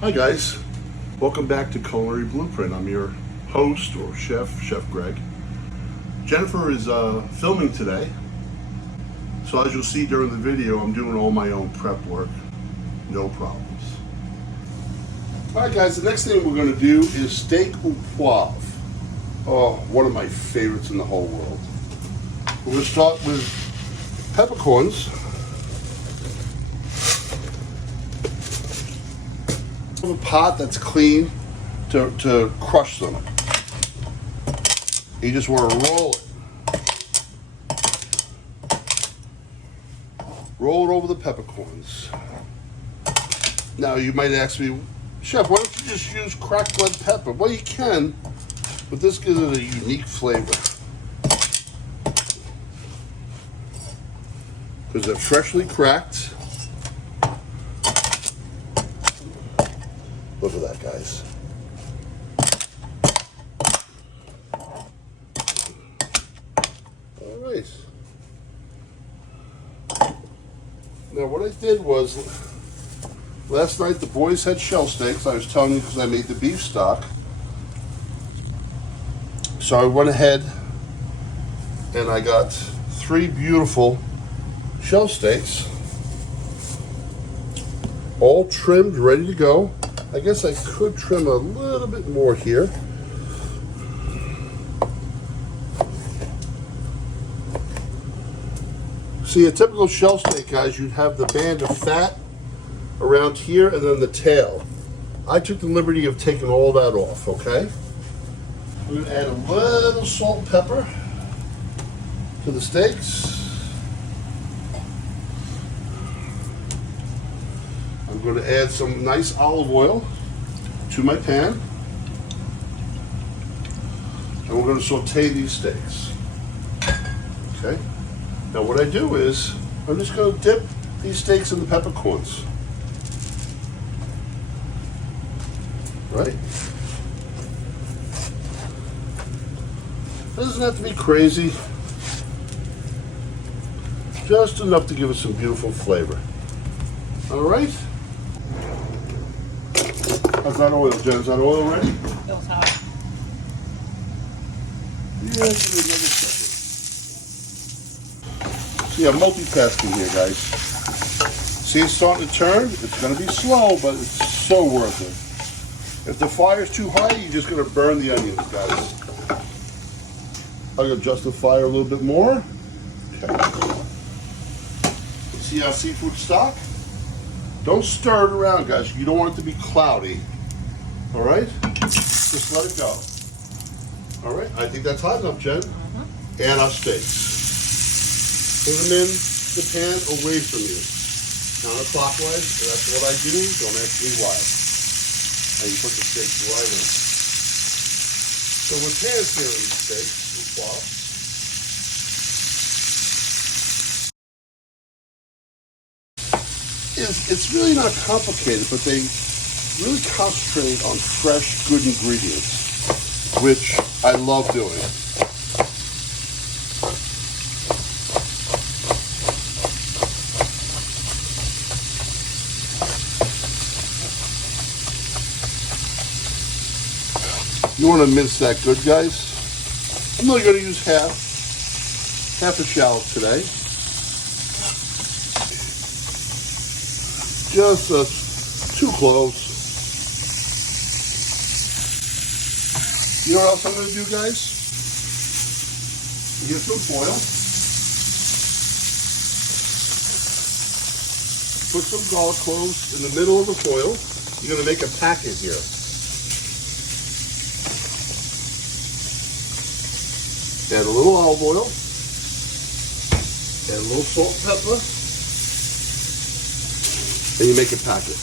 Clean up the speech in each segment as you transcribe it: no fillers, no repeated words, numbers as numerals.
Hi guys, welcome back to Culinary Blueprint. I'm your host or Chef Greg. Jennifer is filming today, so as you'll see during the video, I'm doing all my own prep work, no problems. Alright guys, the next thing we're going to do is steak au poivre. Oh, one of my favorites in the whole world. We're going to start with peppercorns. A pot that's clean to crush them. You just want to roll it over the peppercorns. Now you might ask me, Chef, why don't you just use cracked red pepper? Well, you can, but this gives it a unique flavor because they're freshly cracked. Look at that, guys. All right. Now, what I did was, last night the boys had shell steaks. I was telling you because I made the beef stock. So I went ahead and I got 3 beautiful shell steaks, all trimmed, ready to go. I guess I could trim a little bit more here. See, a typical shell steak, guys, you'd have the band of fat around here and then the tail. I took the liberty of taking all that off, okay? I'm going to add a little salt and pepper to the steaks. I'm going to add some nice olive oil to my pan. And we're going to saute these steaks. Okay? Now what I do is, I'm just going to dip these steaks in the peppercorns. Right? Doesn't have to be crazy. Just enough to give it some beautiful flavor. All right? How's that oil, Jen? Is that oil ready? It was hot. Yeah, give me another second. See, I'm multitasking here, guys. See, it's starting to turn. It's going to be slow, but it's so worth it. If the fire's too high, you're just going to burn the onions, guys. I'm going to adjust the fire a little bit more. Okay. See our seafood stock? Don't stir it around, guys. You don't want it to be cloudy. All right? Just let it go. All right? I think that's hot enough, Jen. And our steaks. Put them in the pan away from you. Counterclockwise. That's what I do. Don't ask me why. And you put the steaks right in. So we're pan searing these steaks with cloth. It's really not complicated, but they really concentrate on fresh, good ingredients, which I love doing. You want to mince that good, guys? I'm only going to use half a shallot today. Just 2 cloves. You know what else I'm going to do, guys? Get some foil. Put some garlic cloves in the middle of the foil. You're going to make a packet here. Add a little olive oil. Add a little salt and pepper. And you make a packet.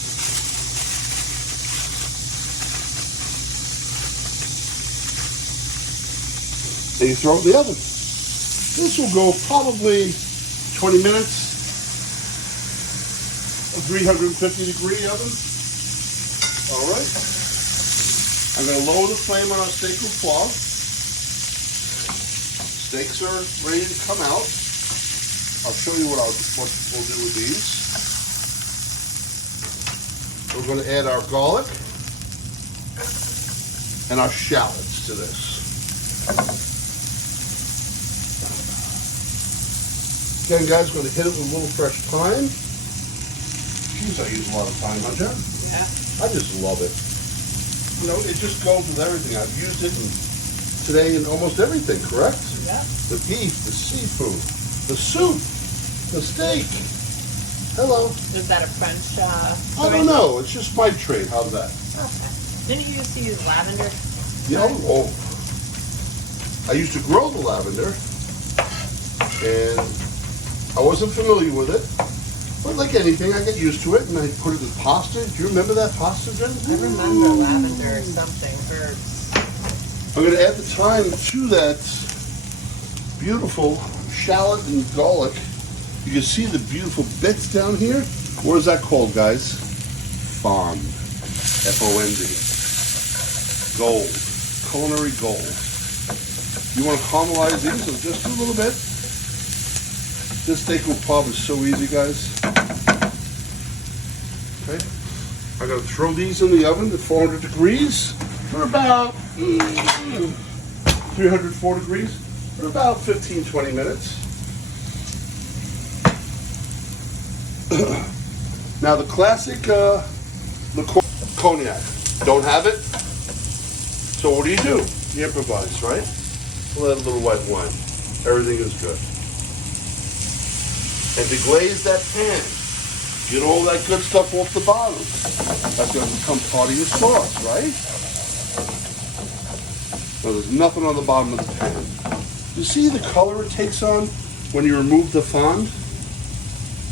And you throw it in the oven. This will go probably 20 minutes. A 350-degree oven. All right. I'm going to lower the flame on our steak au poivre. Steaks are ready to come out. I'll show you what we'll do with these. We're going to add our garlic and our shallots to this. Again, guys, going to hit it with a little fresh thyme. Jeez, I use a lot of thyme, huh, Jen? Yeah. I just love it. You know, it just goes with everything. I've used it today in almost everything, correct? Yeah. The beef, the seafood, the soup, the steak. Hello. Is that a French I don't know. It's just my trade. How's that? Okay. Didn't you used to use lavender? Yeah. Oh. I used to grow the lavender, and I wasn't familiar with it. But like anything, I get used to it, and I put it in pasta. Do you remember that pasta, Jen? I remember lavender something, herbs. I'm going to add the thyme to that beautiful shallot and garlic. You can see the beautiful bits down here. What is that called, guys? Fond. F-O-N-D. Gold. Culinary gold. You want to caramelize these with just a little bit? This steak au poivre is so easy, guys. Okay. I'm going to throw these in the oven at 400 degrees for about 304 degrees for about 15-20 minutes. Now the classic cognac. Don't have it? So what do? You improvise, right? We'll add a little white wine. Everything is good. And to glaze that pan, get all that good stuff off the bottom. That's going to become part of your sauce, right? Well, there's nothing on the bottom of the pan. You see the color it takes on when you remove the fond?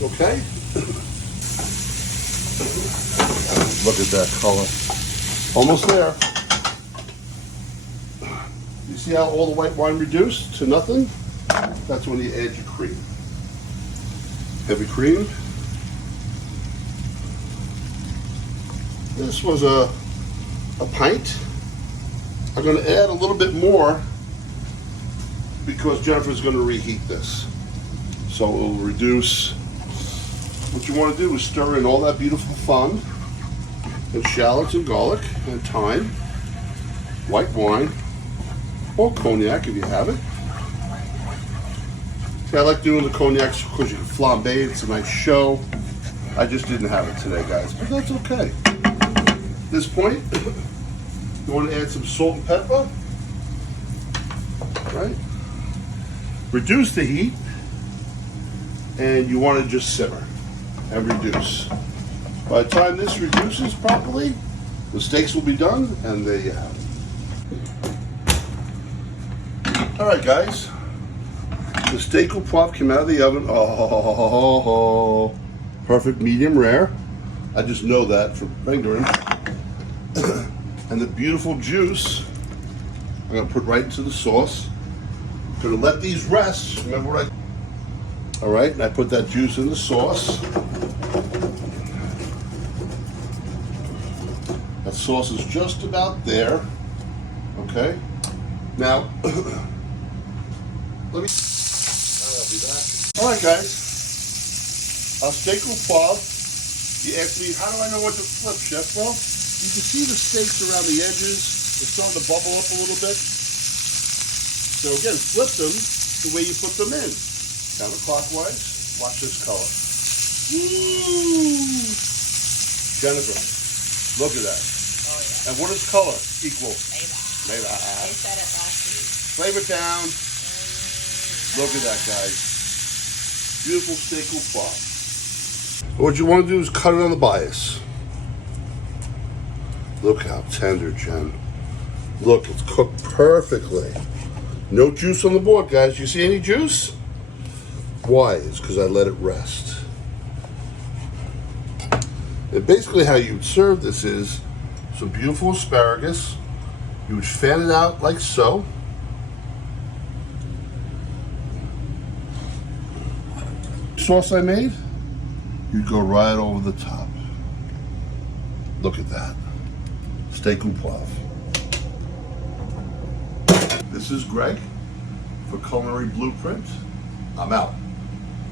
Okay? Look at that color. Almost there. You see how all the white wine reduced to nothing? That's when you add your cream. Heavy cream. This was a pint. I'm going to add a little bit more because Jennifer's going to reheat this. So it will reduce. What you want to do is stir in all that beautiful fond and shallots and garlic and thyme, white wine, or cognac if you have it. See, I like doing the cognac because you can flambe it. It's a nice show. I just didn't have it today, guys, but that's okay. At this point, you want to add some salt and pepper, right? Reduce the heat, and you want to just simmer and reduce. By the time this reduces properly, the steaks will be done, and there you have it. All right, guys. The steak au poivre came out of the oven. Oh, perfect medium rare. I just know that from fingering. And the beautiful juice, I'm going to put right into the sauce. I'm going to let these rest. Remember what I... All right, and I put that juice in the sauce. That sauce is just about there. Okay. Now, let me... I'll be back. All right, guys. Our steak au poivre. You ask me, how do I know what to flip, Chef? Well, you can see the steaks around the edges. They're starting to bubble up a little bit. So again, flip them the way you put them in. Counterclockwise. Watch this color. Woo! Jennifer, look at that. Oh, yeah. And what does color equal? Flavor. They said it last week. Flavor Town. Look at that, guys. Beautiful steak au poivre. What you want to do is cut it on the bias. Look how tender, Jen. Look, it's cooked perfectly. No juice on the board, guys. You see any juice? Why? It's because I let it rest. And basically how you would serve this is some beautiful asparagus. You would fan it out like so. Sauce I made, you'd go right over the top. Look at that. Steak au poivre. This is Greg for Culinary Blueprint. I'm out.